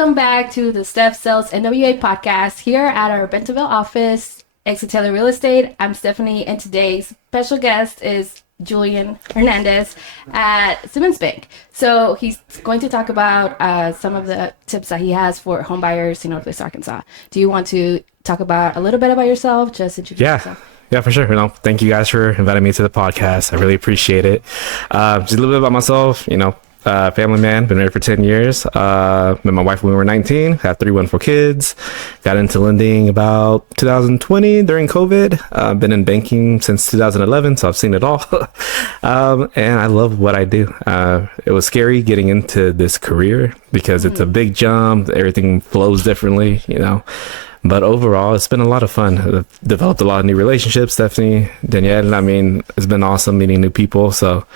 Welcome back to the Steph Sells NWA podcast here at our Bentonville office, Exit Taylor Real Estate. I'm Stefany, and today's special guest is Julian Hernandez at Simmons Bank. So he's going to talk about some of the tips that he has for homebuyers in Northwest Arkansas. Do you want to talk about a little bit about yourself? Just introduce yourself. Yeah, for sure. Thank you guys for inviting me to the podcast. I really appreciate it. Just a little bit about myself, family man, been married for 10 years. Met my wife when we were 19, have 3 wonderful kids. Got into lending about 2020 during COVID. Been in banking since 2011, so I've seen it all. And I love what I do. It was scary getting into this career because it's a big jump. Everything flows differently, But overall, it's been a lot of fun. I've developed a lot of new relationships, Stefany, Danielle. It's been awesome meeting new people. So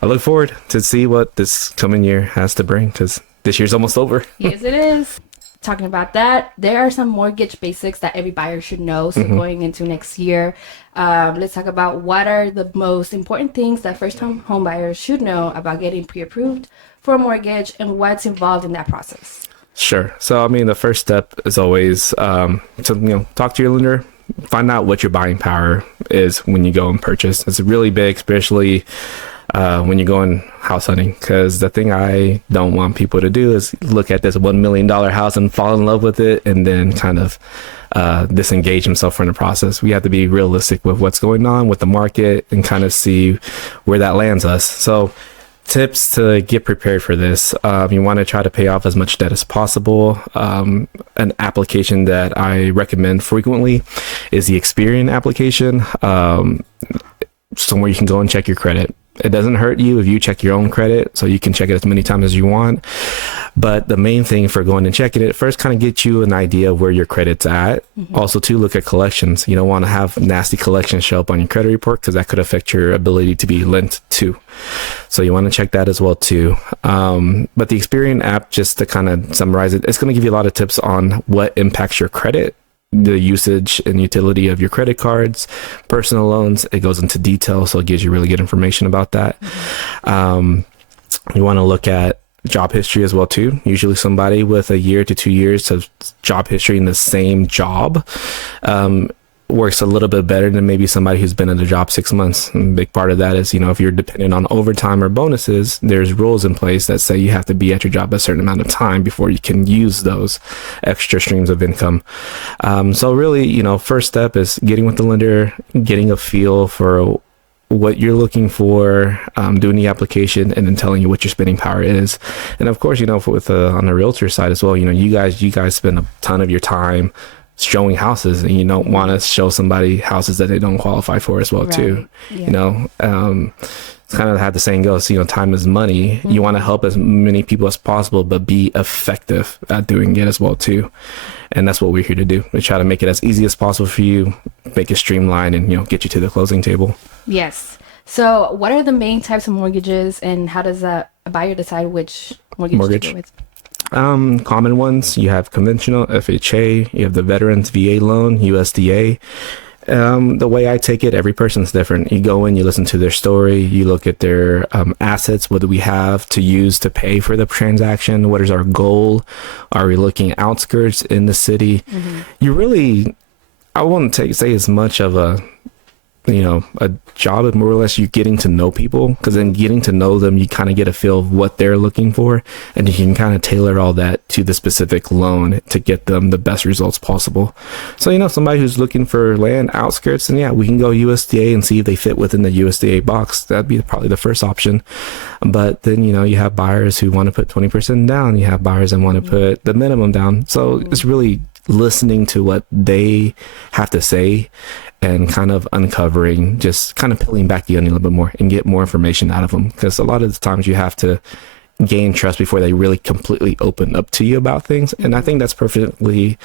I look forward to see what this coming year has to bring, because this year's almost over. Yes, it is. Talking about that, there are some mortgage basics that every buyer should know. So going into next year, let's talk about what are the most important things that first-time home buyers should know about getting pre-approved for a mortgage and what's involved in that process. Sure. So, the first step is always to talk to your lender, find out what your buying power is when you go and purchase. It's really big, especially when you're going house hunting, because the thing I don't want people to do is look at this $1 million house and fall in love with it and then kind of disengage themselves from the process. We have to be realistic with what's going on with the market and kind of see where that lands us. So tips to get prepared for this. You want to try to pay off as much debt as possible. An application that I recommend frequently is the Experian application. Somewhere you can go and check your credit. It doesn't hurt you if you check your own credit, so you can check it as many times as you want. But the main thing for going and checking it, first kind of get you an idea of where your credit's at. Also, to look at collections. You don't want to have nasty collections show up on your credit report, because that could affect your ability to be lent to. So you want to check that as well too. But the Experian app, just to kind of summarize it, it's going to give you a lot of tips on what impacts your credit, the usage and utility of your credit cards, personal loans. It goes into detail, so it gives you really good information about that. You want to look at job history as well too. Usually somebody with a year to 2 years of job history in the same job works a little bit better than maybe somebody who's been in the job 6 months. And a big part of that is, if you're dependent on overtime or bonuses, there's rules in place that say you have to be at your job a certain amount of time before you can use those extra streams of income. So really, first step is getting with the lender, getting a feel for what you're looking for, doing the application, and then telling you what your spending power is. And of course, with on the realtor side as well, you guys spend a ton of your time showing houses, and you don't want to show somebody houses that they don't qualify for as well too. Yeah. It's kind of how the saying goes, time is money. You want to help as many people as possible, but be effective at doing it as well too. And that's what we're here to do. We try to make it as easy as possible for you, make it streamlined, and get you to the closing table. Yes. So what are the main types of mortgages, and how does a buyer decide which mortgage to go with? Common ones, you have conventional, FHA, you have the Veterans VA loan, USDA. The way I take it, every person's different. You go in, you listen to their story, you look at their assets. What do we have to use to pay for the transaction? What is our goal? Are we looking outskirts in the city? You really, I wouldn't say as much of a job, more or less you're getting to know people, because then getting to know them, you kind of get a feel of what they're looking for, and you can kind of tailor all that to the specific loan to get them the best results possible. So, somebody who's looking for land outskirts, then we can go USDA and see if they fit within the USDA box. That'd be probably the first option. But then, you have buyers who want to put 20% down. You have buyers that want to put the minimum down. So it's really listening to what they have to say and kind of uncovering, just kind of peeling back the onion a little bit more and get more information out of them. Because a lot of the times you have to gain trust before they really completely open up to you about things. And I think that's perfectly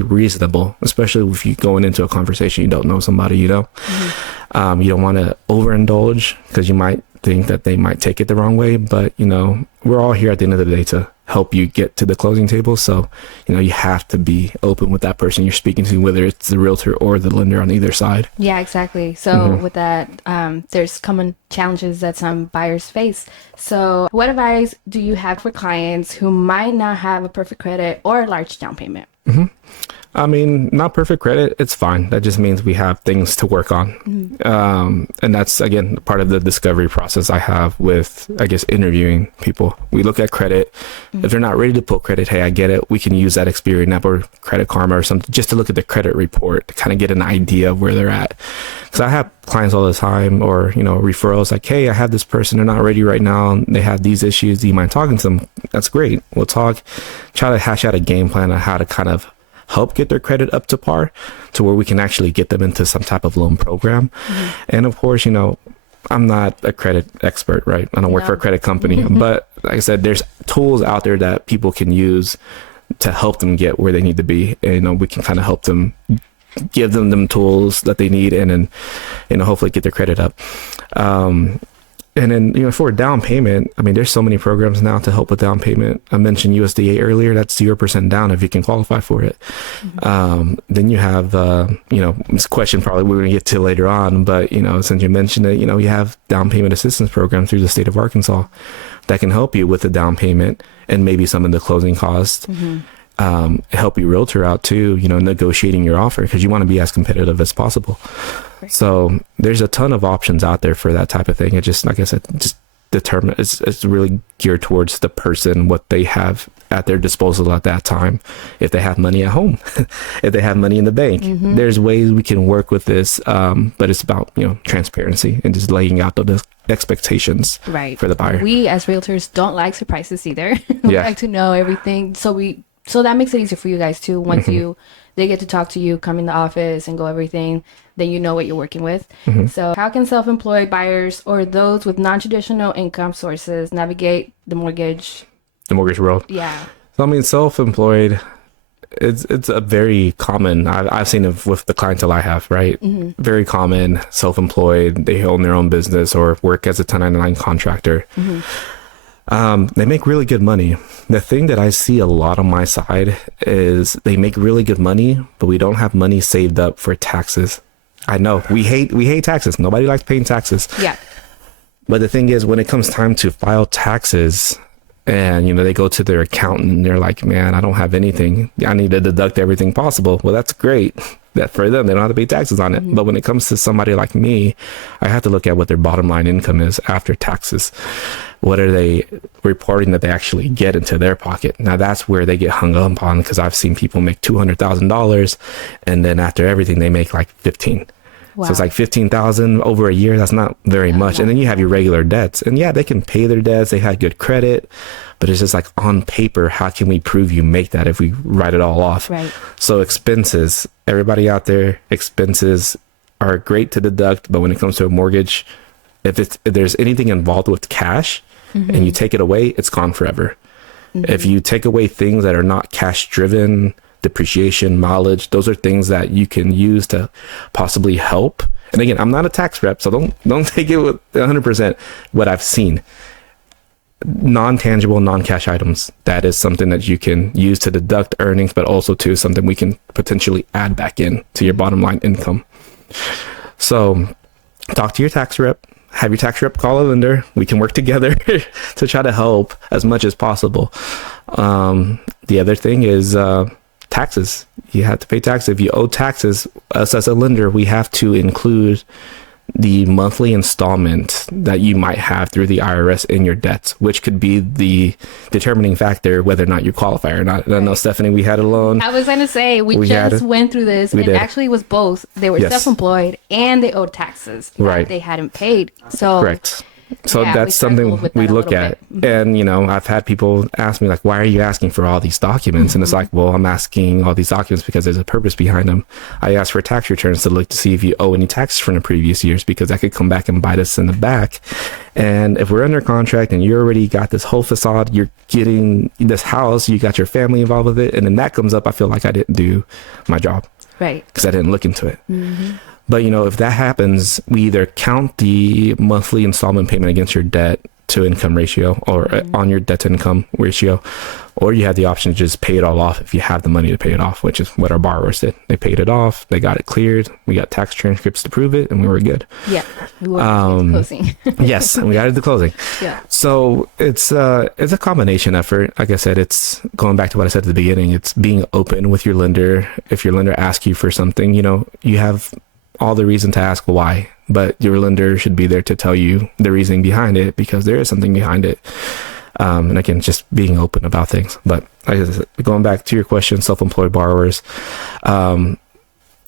reasonable, especially if you're going into a conversation, you don't know somebody, you don't want to overindulge, because you might think that they might take it the wrong way, but we're all here at the end of the day to help you get to the closing table. So you have to be open with that person you're speaking to, whether it's the realtor or the lender on either side. Yeah, exactly. So with that, there's common challenges that some buyers face. So what advice do you have for clients who might not have a perfect credit or a large down payment? I mean, not perfect credit, it's fine. That just means we have things to work on. And that's, again, part of the discovery process I have with, I guess, interviewing people. We look at credit. If they're not ready to pull credit, hey, I get it. We can use that Experian app or Credit Karma or something just to look at the credit report to kind of get an idea of where they're at. Because I have clients all the time, or, referrals like, hey, I have this person, they're not ready right now. They have these issues. Do you mind talking to them? That's great. We'll talk, try to hash out a game plan on how to kind of help get their credit up to par to where we can actually get them into some type of loan program. And of course, I'm not a credit expert, right? I don't work for a credit company, but like I said, there's tools out there that people can use to help them get where they need to be. And, we can kind of help them, give them tools that they need, and then, hopefully get their credit up. And then, for a down payment, I mean, there's so many programs now to help with down payment. I mentioned USDA earlier. That's 0% down if you can qualify for it. Then you have, this question probably we're going to get to later on, but, since you mentioned it, you have down payment assistance program through the state of Arkansas that can help you with the down payment and maybe some of the closing costs. Help your realtor out too, negotiating your offer, because you want to be as competitive as possible. So there's a ton of options out there for that type of thing. It just, like I said, just determine, it's really geared towards the person, what they have at their disposal at that time. If they have money at home, if they have money in the bank, there's ways we can work with this. But it's about, transparency and just laying out the expectations for the buyer. We as realtors don't like surprises either. We like to know everything. So that makes it easier for you guys too. Once they get to talk to you, come in the office and go everything, then you know what you're working with. So how can self-employed buyers or those with non-traditional income sources navigate the mortgage world? Yeah. So I mean, self-employed, it's a very common, I've seen it with the clientele I have, right? Very common, self-employed, they own their own business or work as a 1099 contractor. They make really good money. The thing that I see a lot on my side is they make really good money, but we don't have money saved up for taxes. I know we hate taxes. Nobody likes paying taxes. Yeah. But the thing is, when it comes time to file taxes and, they go to their accountant and they're like, man, I don't have anything. I need to deduct everything possible. Well, that's great. That for them, they don't have to pay taxes on it. But when it comes to somebody like me, I have to look at what their bottom line income is after taxes. What are they reporting that they actually get into their pocket? Now that's where they get hung up on, because I've seen people make $200,000 and then after everything they make like 15. Wow. So it's like 15,000 over a year. That's not very much. And then you have your regular debts, and they can pay their debts. They had good credit, but it's just like on paper, how can we prove you make that if we write it all off? Right. So expenses, everybody out there, expenses are great to deduct, but when it comes to a mortgage, if there's anything involved with cash and you take it away, it's gone forever. If you take away things that are not cash driven, depreciation, mileage, those are things that you can use to possibly help. And again, I'm not a tax rep, so don't take it with 100% what I've seen. Non-tangible, non-cash items, that is something that you can use to deduct earnings, but also too something we can potentially add back in to your bottom line income. So talk to your tax rep. Have your tax rep call a lender. We can work together to try to help as much as possible. The other thing is taxes. You have to pay taxes. If you owe taxes, us as a lender, we have to include the monthly installment that you might have through the IRS in your debts, which could be the determining factor whether or not you qualify or not. I know, Stefany, we had a loan. I was going to say, we just went through this, and actually it was both. They were self-employed and they owed taxes that they hadn't paid. So correct. So that's something we look at. And, I've had people ask me, like, why are you asking for all these documents? And it's like, well, I'm asking all these documents because there's a purpose behind them. I asked for tax returns to look to see if you owe any taxes from the previous years, because that could come back and bite us in the back. And if we're under contract and you already got this whole facade, you're getting this house, you got your family involved with it, and then that comes up, I feel like I didn't do my job. Right. Because I didn't look into it. But, if that happens, we either count the monthly installment payment against your debt to income ratio or on your debt to income ratio, or you have the option to just pay it all off if you have the money to pay it off, which is what our borrowers did. They paid it off. They got it cleared. We got tax transcripts to prove it, and we were good. Yeah. We were closing. Yes, we got it to closing. Yeah. So it's a combination effort. Like I said, it's going back to what I said at the beginning. It's being open with your lender. If your lender asks you for something, you have all the reason to ask why, but your lender should be there to tell you the reasoning behind it, because there is something behind it. And again, just being open about things. But like I said, going back to your question, self-employed borrowers,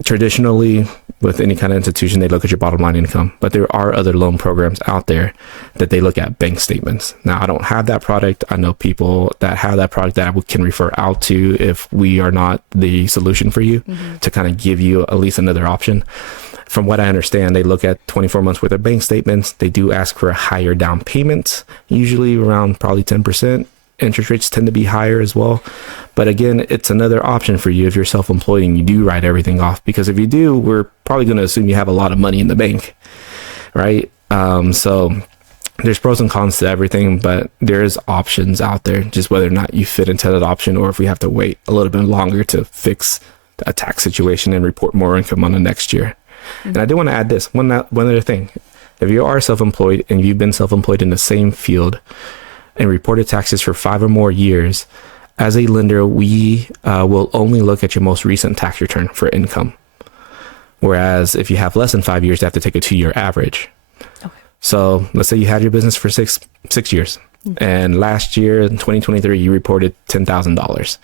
traditionally with any kind of institution, they look at your bottom line income, but there are other loan programs out there that they look at bank statements. Now, I don't have that product. I know people that have that product that we can refer out to if we are not the solution for you, to kind of give you at least another option. From what I understand, they look at 24 months worth of bank statements. They do ask for a higher down payment, usually around probably 10%. Interest rates tend to be higher as well. But again, it's another option for you if you're self-employed and you do write everything off, because if you do, we're probably going to assume you have a lot of money in the bank, right? So there's pros and cons to everything, but there's options out there, just whether or not you fit into that option, or if we have to wait a little bit longer to fix a tax situation and report more income on the next year. And I do want to add this one other thing. If you are self-employed and you've been self-employed in the same field and reported taxes for 5 or more years, as a lender, we will only look at your most recent tax return for income. Whereas if you have less than 5 years, you have to take a 2-year average. Okay. So let's say you had your business for six years, and last year in 2023, you reported $10,000.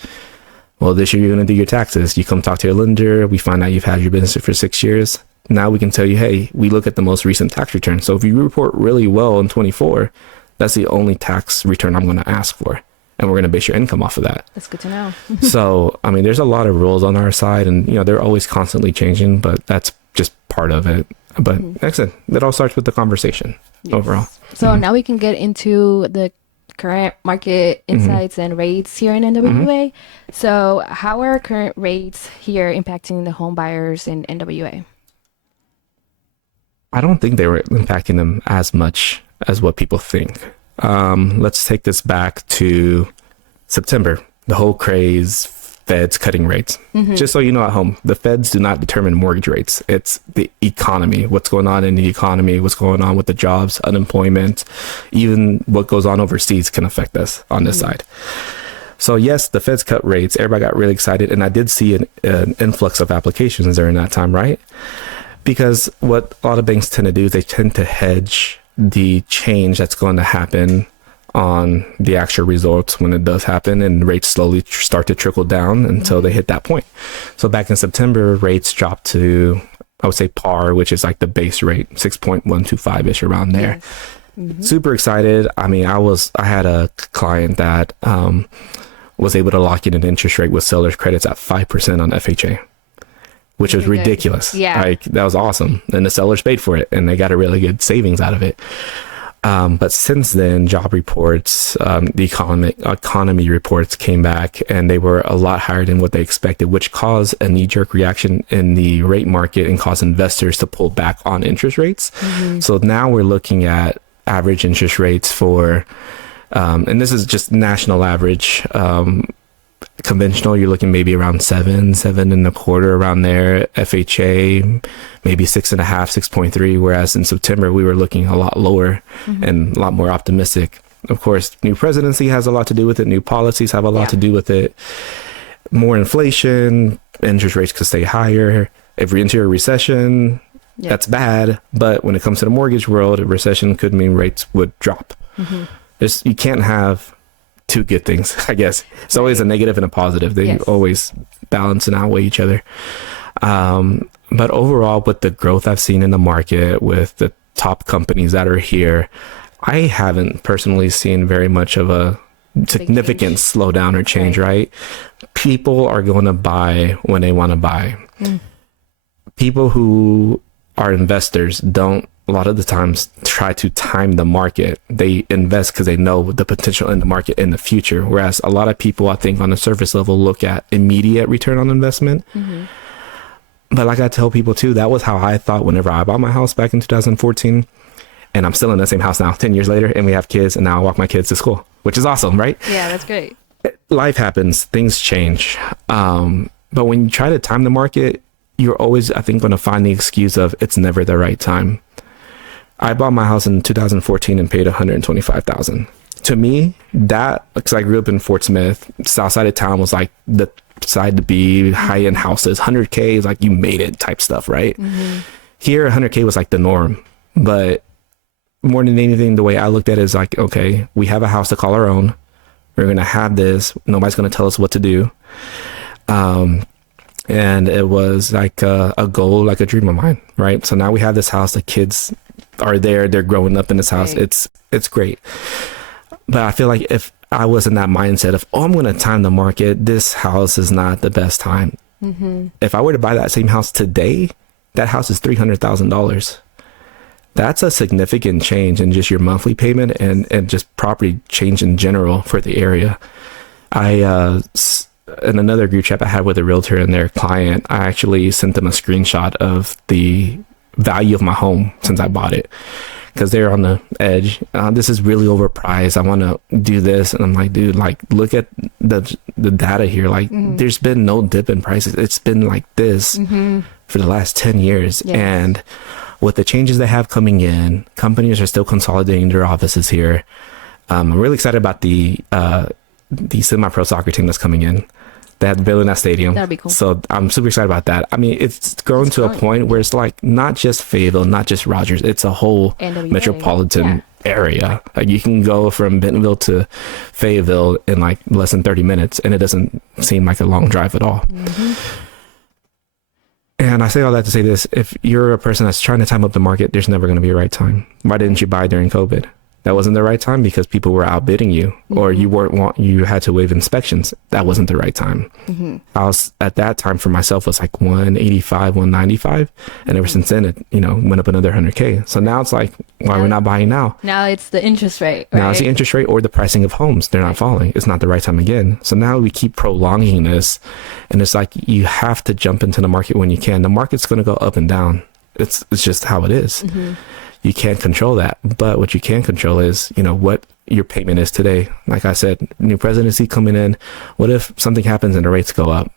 Well, this year you're going to do your taxes. You come talk to your lender. We find out you've had your business for 6 years. Now we can tell you, hey, we look at the most recent tax return. So if you report really well in 24, that's the only tax return I'm going to ask for. And we're going to base your income off of that. That's good to know. So, I mean, there's a lot of rules on our side, and, they're always constantly changing, but that's just part of it. But like I said, it all starts with the conversation overall. So now we can get into the current market insights and rates here in NWA. So how are current rates here impacting the home buyers in NWA? I don't think they were impacting them as much as what people think. Let's take this back to September, the whole craze, Feds cutting rates. Just so you know at home, the Feds do not determine mortgage rates. It's the economy, what's going on in the economy, what's going on with the jobs, unemployment, even what goes on overseas can affect us on this side. So yes, the Feds cut rates. Everybody got really excited. And I did see an influx of applications during that time, right? Because what a lot of banks tend to do is they tend to hedge the change that's going to happen on the actual results when it does happen, and rates slowly start to trickle down until they hit that point. So back in September, rates dropped to, I would say, par, which is like the base rate, 6.125-ish, around there. Super excited. I mean, I had a client that was able to lock in an interest rate with seller's credits at 5% on FHA, which was ridiculous. Yeah. Like, that was awesome. And the sellers paid for it, and they got a really good savings out of it. But since then, job reports, the economy reports came back, and they were a lot higher than what they expected, which caused a knee-jerk reaction in the rate market and caused investors to pull back on interest rates. So now we're looking at average interest rates for, and this is just national average, conventional, you're looking maybe around 7.25 around there. FHA maybe 6.5, 6.3, whereas in September we were looking a lot lower and a lot more optimistic. Of course, new presidency has a lot to do with it. New policies have a lot to do with it. More inflation, interest rates could stay higher. If we enter a recession, that's bad. But when it comes to the mortgage world, a recession could mean rates would drop. You can't have two good things, I guess. It's always a negative and a positive. They always balance and outweigh each other. But overall, with the growth I've seen in the market, with the top companies that are here, I haven't personally seen very much of a significant slowdown or change, right? People are going to buy when they want to buy. People who are investors don't, a lot of the times, try to time the market. They invest because they know the potential in the market in the future. Whereas a lot of people, I think, on the surface level, look at immediate return on investment. But like I tell people too, that was how I thought whenever I bought my house back in 2014. And I'm still in the same house now, 10 years later, and we have kids, and now I walk my kids to school, which is awesome, right? Yeah, that's great. Life happens, things change. But when you try to time the market, you're always, I think, going to find the excuse of it's never the right time. I bought my house in 2014 and paid $125,000. To me, that, because I grew up in Fort Smith, south side of town was like the side to be, high-end houses. 100K is like you made it type stuff, right? Here, 100K was like the norm. But more than anything, the way I looked at it is like, okay, we have a house to call our own. We're going to have this. Nobody's going to tell us what to do. And it was like a goal, like a dream of mine, right? So now we have this house. The kids are there. They're growing up in this house. Right. It's great. But I feel like if I was in that mindset of, oh, I'm going to time the market, this house is not the best time. If I were to buy that same house today, that house is $300,000. That's a significant change in just your monthly payment and just property change in general for the area. In another group chat I had with a realtor and their client, I actually sent them a screenshot of the value of my home since I bought it, because they're on the edge. This is really overpriced. I want to do this. And I'm like, dude, like, look at the data here. Like, there's been no dip in prices. It's been like this for the last 10 years. Yes. And with the changes they have coming in, companies are still consolidating their offices here. I'm really excited about the semi-pro soccer team that's coming in. They have building that stadium. That'd be cool. So I'm super excited about that. I mean, it's grown to a point where it's like not just Fayetteville, not just Rogers. It's a whole NWA. metropolitan area. Like you can go from Bentonville to Fayetteville in like less than 30 minutes, and it doesn't seem like a long drive at all. And I say all that to say this: if you're a person that's trying to time up the market, there's never going to be a right time. Why didn't you buy during COVID? That wasn't the right time because people were outbidding you, or you had to waive inspections. That wasn't the right time. I was at that time for myself was like 185, 195, and ever since then it went up another 100K. So now it's like, why we're not buying now? Now it's the interest rate. Right? Now it's the interest rate or the pricing of homes. They're not falling. It's not the right time again. So now we keep prolonging this, and it's like you have to jump into the market when you can. The market's going to go up and down. It's just how it is. You can't control that. But what you can control is, what your payment is today. Like I said, new presidency coming in. What if something happens and the rates go up?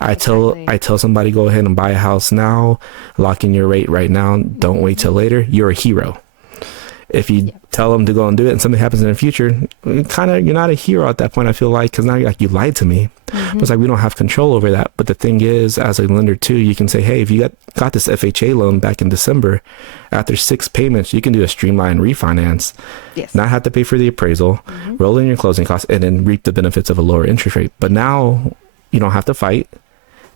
I tell somebody, go ahead and buy a house now, lock in your rate right now. Don't wait till later. You're a hero. If you tell them to go and do it and something happens in the future, you're not a hero at that point, I feel like, because now you're like, you lied to me. It's like we don't have control over that. But the thing is, as a lender too, you can say, hey, if you got this FHA loan back in December, after 6 payments, you can do a streamlined refinance, not have to pay for the appraisal, roll in your closing costs, and then reap the benefits of a lower interest rate. But now you don't have to fight.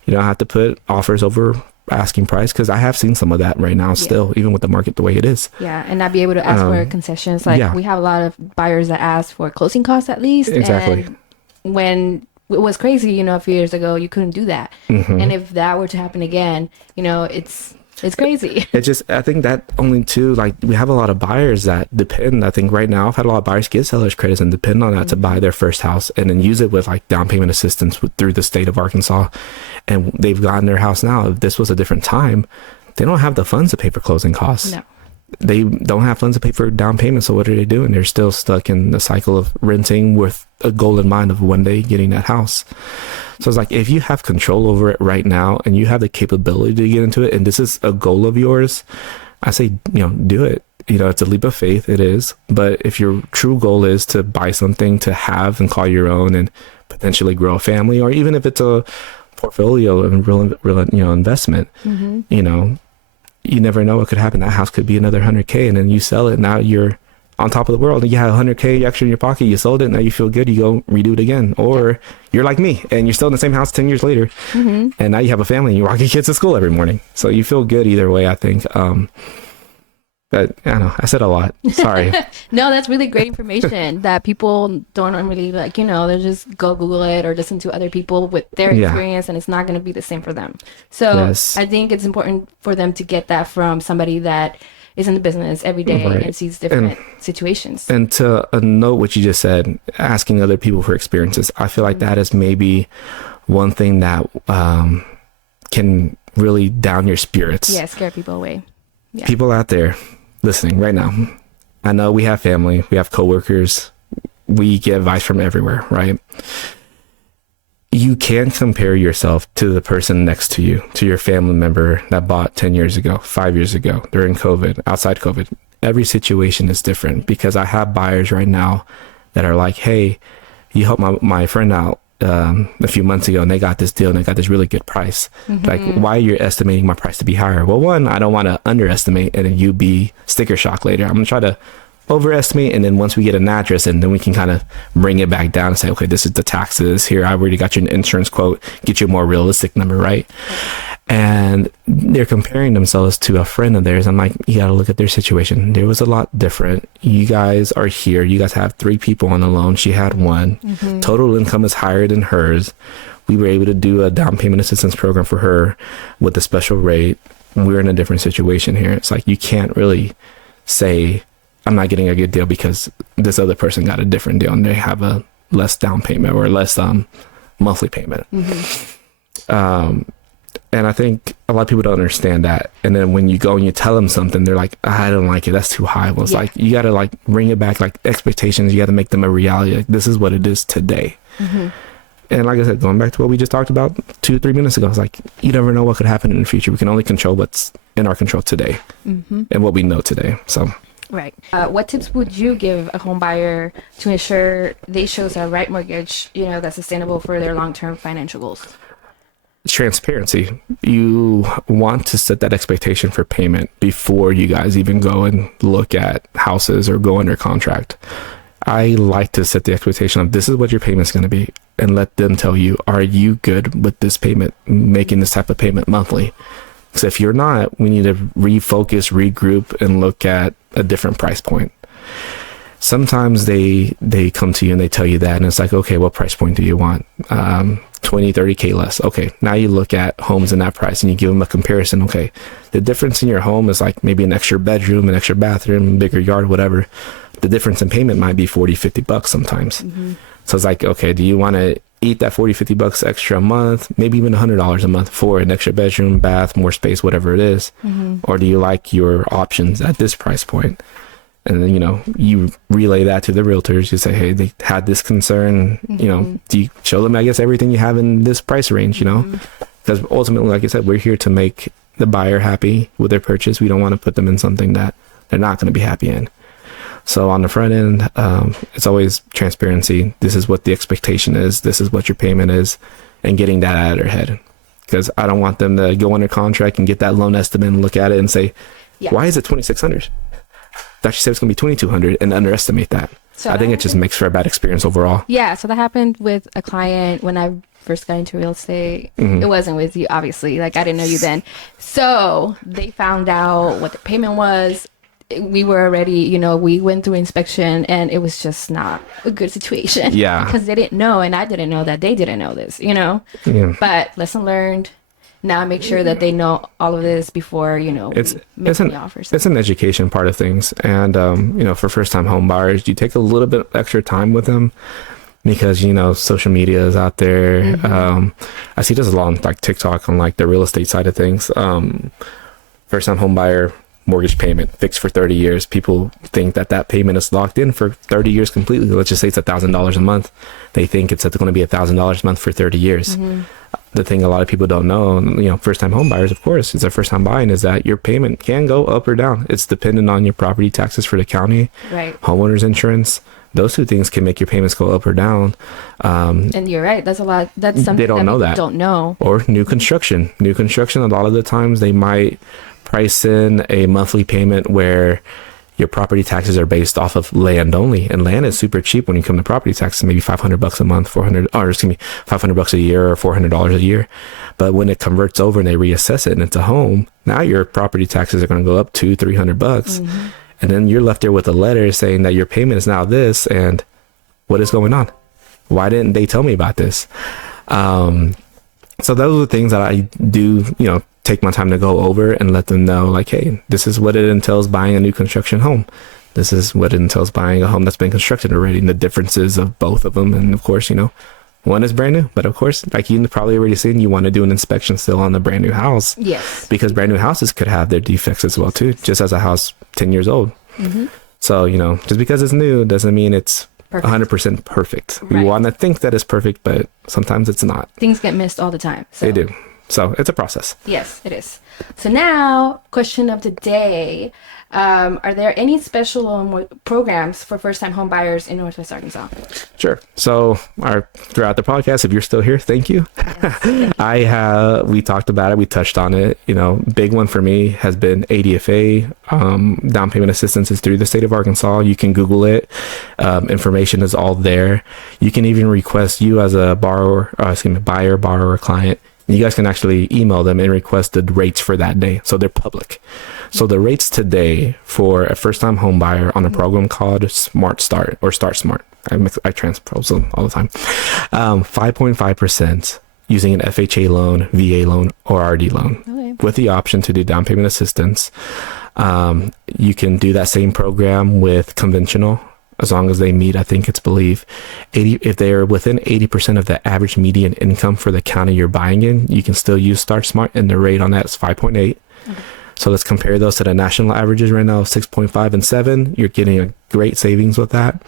You don't have to put offers over asking price, because I have seen some of that right now still, even with the market the way it is. And not be able to ask for concessions. Like we have a lot of buyers that ask for closing costs at least. Exactly. And when it was crazy, a few years ago, you couldn't do that. And if that were to happen again, it's crazy. It's just, I think that only too, like we have a lot of buyers that depend. I think right now I've had a lot of buyers get sellers credits and depend on that to buy their first house, and then use it with like down payment assistance through the state of Arkansas. And they've gotten their house now. If this was a different time, they don't have the funds to pay for closing costs. No. They don't have funds to pay for down payment. So what are they doing? They're still stuck in the cycle of renting with a goal in mind of one day getting that house. So it's like, if you have control over it right now and you have the capability to get into it, and this is a goal of yours, I say, do it. It's a leap of faith. It is. But if your true goal is to buy something to have and call your own and potentially grow a family, or even if it's a portfolio and real investment, you never know what could happen. That house could be another 100K, and then you sell it. Now you're on top of the world. You have 100K extra in your pocket. You sold it. Now you feel good. You go redo it again. Or you're like me and you're still in the same house 10 years later. And now you have a family and you walk your kids to school every morning. So you feel good either way, I think. But I don't know. I said a lot. Sorry. No, that's really great information that people don't really they just go Google it or listen to other people with their experience, and it's not going to be the same for them. So I think it's important for them to get that from somebody that is in the business every day and sees different situations. And to note what you just said, asking other people for experiences, I feel like that is maybe one thing that can really down your spirits. Yeah, scare people away. Yeah. People out there listening right now, I know we have family, we have coworkers, we get advice from everywhere, right? You can't compare yourself to the person next to you, to your family member that bought 10 years ago, 5 years ago, during COVID, outside COVID. Every situation is different, because I have buyers right now that are like, hey, you helped my friend out a few months ago and they got this deal and they got this really good price. Like, why are you estimating my price to be higher? Well, one, I don't want to underestimate and then you be sticker shock later. I'm going to try to overestimate, and then once we get an address, and then we can kind of bring it back down and say, okay, this is the taxes here, I already got you an insurance quote, get you a more realistic number, right? And they're comparing themselves to a friend of theirs. I'm like, you got to look at their situation. There was a lot different. You guys are here. You guys have 3 people on the loan. She had 1. Total income is higher than hers. We were able to do a down payment assistance program for her with a special rate. We're in a different situation here. It's like, you can't really say, I'm not getting a good deal because this other person got a different deal and they have a less down payment or less monthly payment. And I think a lot of people don't understand that. And then when you go and you tell them something, they're like, I don't like it. That's too high. Well, it's like, you got to like bring it back, like expectations. You got to make them a reality. Like, this is what it is today. And like I said, going back to what we just talked about 2-3 minutes ago, it's like, you never know what could happen in the future. We can only control what's in our control today and what we know today. So. Right. What tips would you give a home buyer to ensure they chose a right mortgage, that's sustainable for their long-term financial goals? Transparency. You want to set that expectation for payment before you guys even go and look at houses or go under contract. I like to set the expectation of, this is what your payment's going to be, and let them tell you, are you good with this payment, making this type of payment monthly? Because if you're not, we need to refocus, regroup, and look at a different price point. Sometimes they come to you and they tell you that, and it's like, okay, what price point do you want? 20, 30K less. Okay, now you look at homes in that price and you give them a comparison. Okay, the difference in your home is like maybe an extra bedroom, an extra bathroom, bigger yard, whatever. The difference in payment might be $40-$50 sometimes. So it's like, okay, do you want to eat that $40-$50 extra a month, maybe even $100 a month for an extra bedroom, bath, more space, whatever it is? Or do you like your options at this price point? And then, you relay that to the realtors. You say, hey, they had this concern, do you show them, I guess, everything you have in this price range, because ultimately, like I said, we're here to make the buyer happy with their purchase. We don't want to put them in something that they're not going to be happy in. So on the front end, it's always transparency. This is what the expectation is. This is what your payment is, and getting that out of their head. Because I don't want them to go under contract and get that loan estimate and look at it and say, why is it $2,600? That she said it's going to be $2,200, and underestimate that. So I think it just makes for a bad experience overall. Yeah. So that happened with a client when I first got into real estate. It wasn't with you, obviously. Like, I didn't know you then. So they found out what the payment was. We were already, we went through inspection, and it was just not a good situation. Yeah. Because they didn't know, and I didn't know that they didn't know this, But lesson learned. Now make sure that they know all of this before, it's making the offers. It's an education part of things. And, for first-time home buyers, you take a little bit extra time with them because, social media is out there. I see this a lot on like TikTok on like the real estate side of things. First-time home buyer, mortgage payment fixed for 30 years. People think that payment is locked in for 30 years completely. Let's just say it's $1,000 a month. They think it's going to be $1,000 a month for 30 years. The thing a lot of people don't know, first-time home buyers, of course, it's their first time buying, is that your payment can go up or down. It's dependent on your property taxes for the county, right? Homeowners insurance. Those 2 things can make your payments go up or down. And you're right. That's a lot. That's something they don't know that. Don't know. Or new construction. A lot of the times they might price in a monthly payment where your property taxes are based off of land only, and land is super cheap when you come to property taxes, maybe $500 a month, $500 a year, or $400 a year. But when it converts over and they reassess it and it's a home, now your property taxes are going to go up $200-$300, and then you're left there with a letter saying that your payment is now this, and what is going on? Why didn't they tell me about this? So those are the things that I do, take my time to go over and let them know, like, hey, this is what it entails buying a new construction home. This is what it entails buying a home that's been constructed already, and the differences of both of them. And of course, One is brand new, but of course, like you probably already seen, you want to do an inspection still on the brand new house. Yes. Because brand new houses could have their defects as well too, just as a house 10 years old. So, you know, just because it's new doesn't mean it's 100% perfect. We want to think that it's perfect, but sometimes it's not. Things get missed all the time. So. They do. So it's a process. Yes, it is. So now, question of the day. Are there any special programs for first-time home buyers in Northwest Arkansas? Sure. So throughout the podcast, if you're still here, thank you. Yes, we talked about it. We touched on it. You know, big one for me has been ADFA. Down payment assistance is through the state of Arkansas. You can Google it. Information is all there. You can even request you as a buyer, borrower, client. You guys can actually email them and request the rates for that day. So they're public. So the rates today for a first-time home buyer on a program called Smart Start or Start Smart. I transpose them all the time. 5.5% using an FHA loan, VA loan, or RD loan with the option to do down payment assistance. You can do that same program with conventional as long as they meet, I think it's believe 80, if they're within 80% of the average median income for the county you're buying in, you can still use Start Smart, and the rate on that is 5.8. Okay. So let's compare those to the national averages right now of 6.5 and 7. You're getting a great savings with that.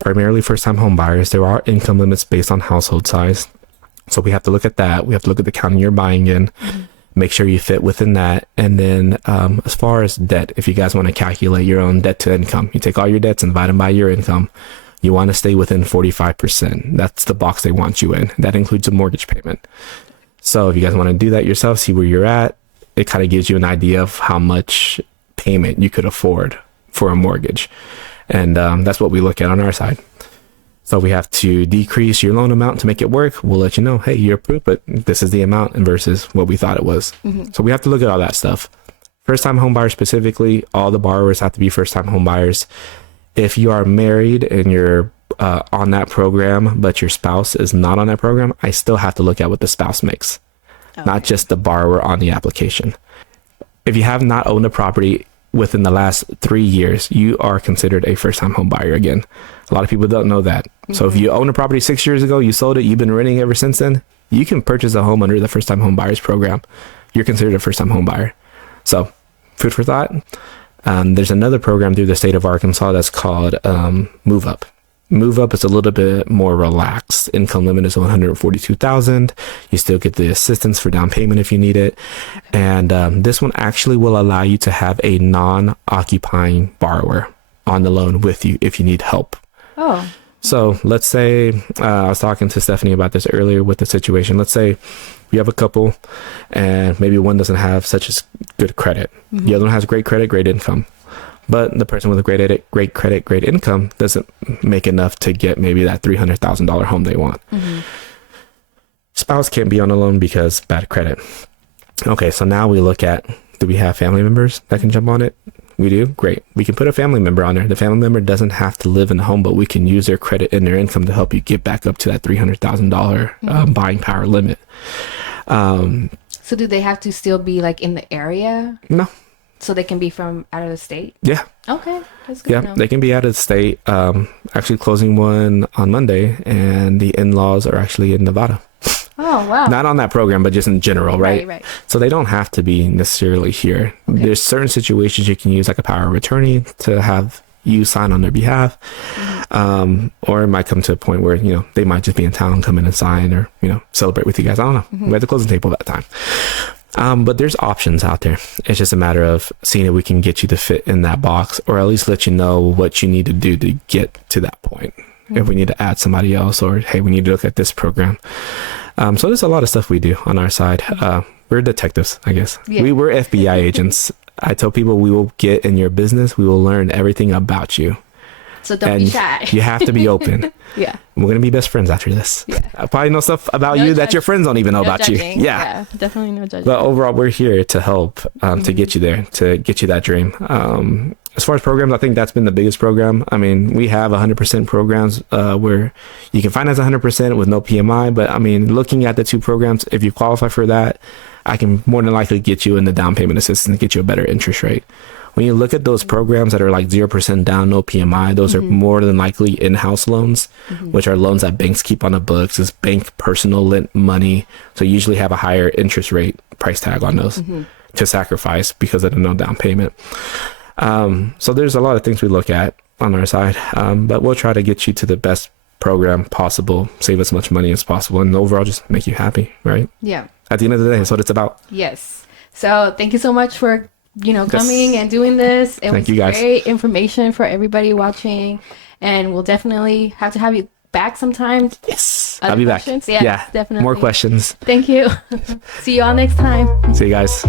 Primarily first-time home buyers. There are income limits based on household size. So we have to look at that. We have to look at the county you're buying in. Make sure you fit within that. And then as far as debt, if you guys want to calculate your own debt to income, you take all your debts and divide them by your income. You want to stay within 45%. That's the box they want you in. That includes a mortgage payment. So if you guys want to do that yourself, see where you're at, it kind of gives you an idea of how much payment you could afford for a mortgage. And that's what we look at on our side. So we have to decrease your loan amount to make it work. We'll let you know, hey, you're approved, but this is the amount versus what we thought it was. So we have to look at all that stuff. First-time home buyers specifically, all the borrowers have to be first-time home buyers. If you are married and you're on that program, but your spouse is not on that program, I still have to look at what the spouse makes, not just the borrower on the application. If you have not owned a property within the last 3 years, you are considered a first-time home buyer again. A lot of people don't know that. So if you own a property 6 years ago, you sold it, you've been renting ever since then, you can purchase a home under the first-time home buyers program. You're considered a first-time home buyer. So food for thought. There's another program through the state of Arkansas that's called Move Up. Move Up is a little bit more relaxed. Income limit is $142,000. You still get the assistance for down payment if you need it. And this one actually will allow you to have a non-occupying borrower on the loan with you if you need help. Oh. So let's say, I was talking to Stefany about this earlier with the situation. Let's say you have a couple and maybe one doesn't have such as good credit. The other one has great credit, great income. But the person with a great credit, great income doesn't make enough to get maybe that $300,000 home they want. Spouse can't be on a loan because bad credit. Okay, so now we look at, do we have family members that can jump on it? We do? Great. We can put a family member on there. The family member doesn't have to live in the home, but we can use their credit and their income to help you get back up to that $300,000 buying power limit. So do they have to still be like in the area? No. So they can be from out of the state? Yeah. Okay. That's good. Yeah, they can be out of the state. Actually closing one on Monday, and the in-laws are actually in Nevada. Oh, wow. Not on that program, but just in general, right? Right. So they don't have to be necessarily here. Okay. There's certain situations you can use like a power of attorney to have you sign on their behalf. Or it might come to a point where, you know, they might just be in town, come in and sign or, you know, celebrate with you guys. I don't know. We're at the closing table that time. But there's options out there. It's just a matter of seeing if we can get you to fit in that box, or at least let you know what you need to do to get to that point. If we need to add somebody else, or, hey, we need to look at this program. So there's a lot of stuff we do on our side. We're detectives, I guess. Yeah. We're FBI agents. I tell people we will get in your business. We will learn everything about you. So don't be shy. You have to be open. Yeah. We're going to be best friends after this. Yeah. I probably know stuff about you that your friends don't even know about judging. you. Yeah. Definitely no judging. But overall, we're here to help, to get you there, to get you that dream. As far as programs, I think that's been the biggest program. I mean, we have 100% programs where you can finance 100% with no PMI. But I mean, looking at the two programs, if you qualify for that, I can more than likely get you in the down payment assistance and get you a better interest rate. when you look at those programs that are like 0% down, no PMI, those are more than likely in-house loans, which are loans that banks keep on the books. It's bank personal lent money. So you usually have a higher interest rate price tag on those to sacrifice because of the no down payment. So there's a lot of things we look at on our side, but we'll try to get you to the best program possible, save as much money as possible, and overall just make you happy, right? Yeah. At the end of the day, that's what it's about. Yes. So thank you so much for, coming and doing this. It was you guys. Great information for everybody watching, and we'll definitely have to have you back sometime. Yes. Other I'll be questions? back. Yeah, definitely. More questions. Thank you. See you all next time. See you guys.